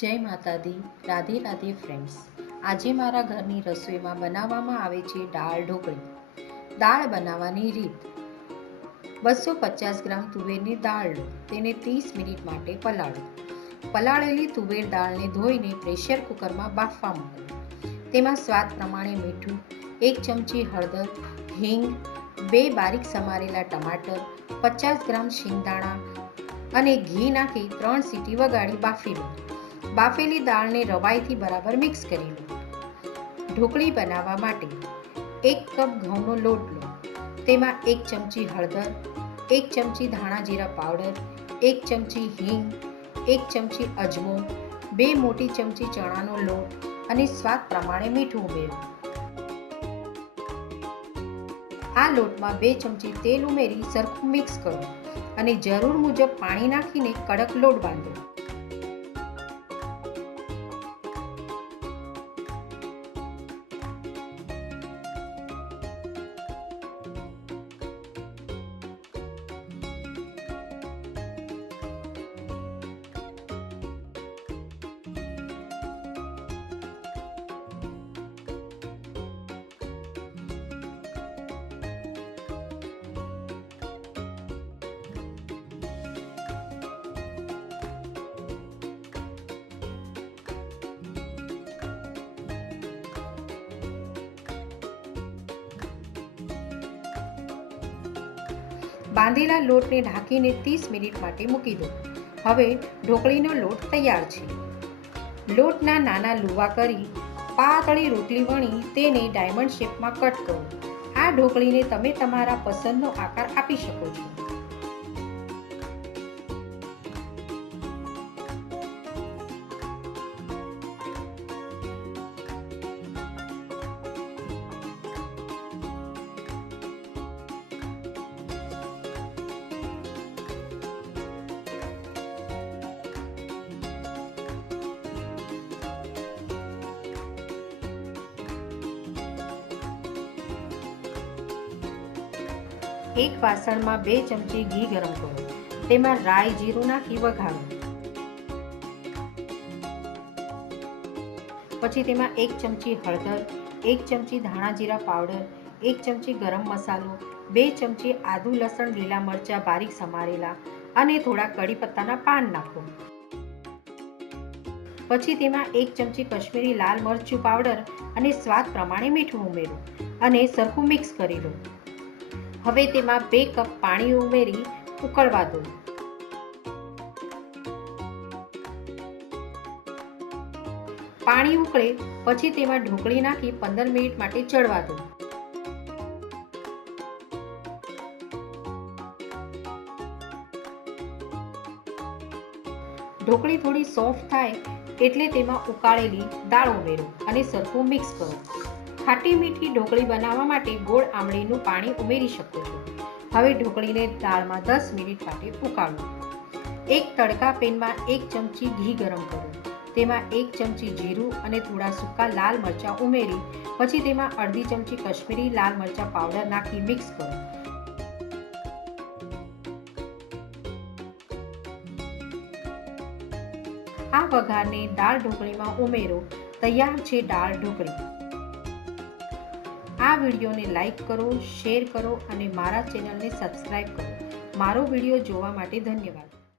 જય માતાજી, રાધે રાધે ફ્રેન્ડ્સ। આજે મારા ઘરની રસોઈમાં બનાવવામાં આવે છે દાળ ઢોકળી। દાળ બનાવવાની રીત: 250 ગ્રામ તુવેરની દાળ લો, તેને 30 મિનિટ માટે પલાળો। પલાળેલી તુવેર દાળને ધોઈને પ્રેશર કુકરમાં બાફવા મૂકો। તેમાં સ્વાદ પ્રમાણે મીઠું, 1 ચમચી હળદર, હિંગ, 2 બારીક સમારેલા ટમાટર, 50 ગ્રામ શિંગદાણા અને ઘી નાખી 3 સીટી વગાડી બાફી લો। બાફેલી દાળને રવાઈથી બરાબર મિક્સ કરી લો। ઢોકળી બનાવવા માટે 1 કપ ઘઉંનો લોટ લો, તેમાં 1 ચમચી હળદર, 1 ચમચી ધાણા જીરા પાવડર, 1 ચમચી હિંગ, 1 ચમચી અજમો, 2 મોટી ચમચી ચણાનો લોટ અને સ્વાદ પ્રમાણે મીઠું ઉમેરો। આ લોટમાં 2 ચમચી તેલ ઉમેરી સરખું મિક્સ કરો અને જરૂર મુજબ પાણી નાખીને કડક લોટ બાંધો। બાંધેલા લોટને ઢાંકીને 30 મિનિટ માટે મૂકી દો। હવે ઢોકળીનો લોટ તૈયાર છે। લોટના નાના લુવા કરી પાતળી રોટલી વણી તેને ડાયમંડ શેપમાં કટ કરો। આ ઢોકળીને તમે તમારા પસંદનો આકાર આપી શકો છો। એક વાસણમાં 2 ચમચી ઘી ગરમ કરો, તેમાં રાઈ જીરું નાખી વઘારો। પછી તેમાં 1 ચમચી હળદર, 1 ચમચી ધાણા જીરા પાવડર, 1 ચમચી ગરમ મસાલો, 2 ચમચી આદુ લસણ લીલા મરચાં બારીક સમારેલા અને થોડા કડી પત્તાના પાન નાખો। પછી તેમાં 1 ચમચી કશ્મીરી લાલ મરચું પાવડર અને સ્વાદ પ્રમાણે મીઠું ઉમેરો અને સરખું મિક્સ કરી લો। હવે તેમાં 2 કપ પાણી ઉમેરી ઉકળવા દો। પાણી ઉકળે પછી તેમાં ઢોકળી નાખી 15 મિનિટ માટે ચડવા દો। ઢોકળી થોડી સોફ્ટ થાય એટલે તેમાં ઉકાળેલી દાળ ઉમેરો અને સરખું મિક્સ કરો। ખાટી મીઠી ઢોકળી બનાવવા માટે ગોળ આમળીનું પાણી ઉમેરી શકો છો। હવે ઢોકળીને દાળમાં 10 મિનિટ માટે ઉકાળો। એક તડકા પેનમાં 1 ચમચી ઘી ગરમ કરો, તેમાં 1 ચમચી જીરું અને થોડા સૂકા લાલ મરચાં ઉમેરી પછી તેમાં અડધી ચમચી કશ્મીરી લાલ મરચાં પાવડર નાખી મિક્સ કરો। આ વઘારને દાળ ઢોકળીમાં ઉમેરો। તૈયાર છે દાળ ઢોકળી। આ વિડીયોને લાઈક કરો, શેર કરો અને મારા ચેનલને સબસ્ક્રાઈબ કરો। મારો વિડીયો જોવા માટે ધન્યવાદ।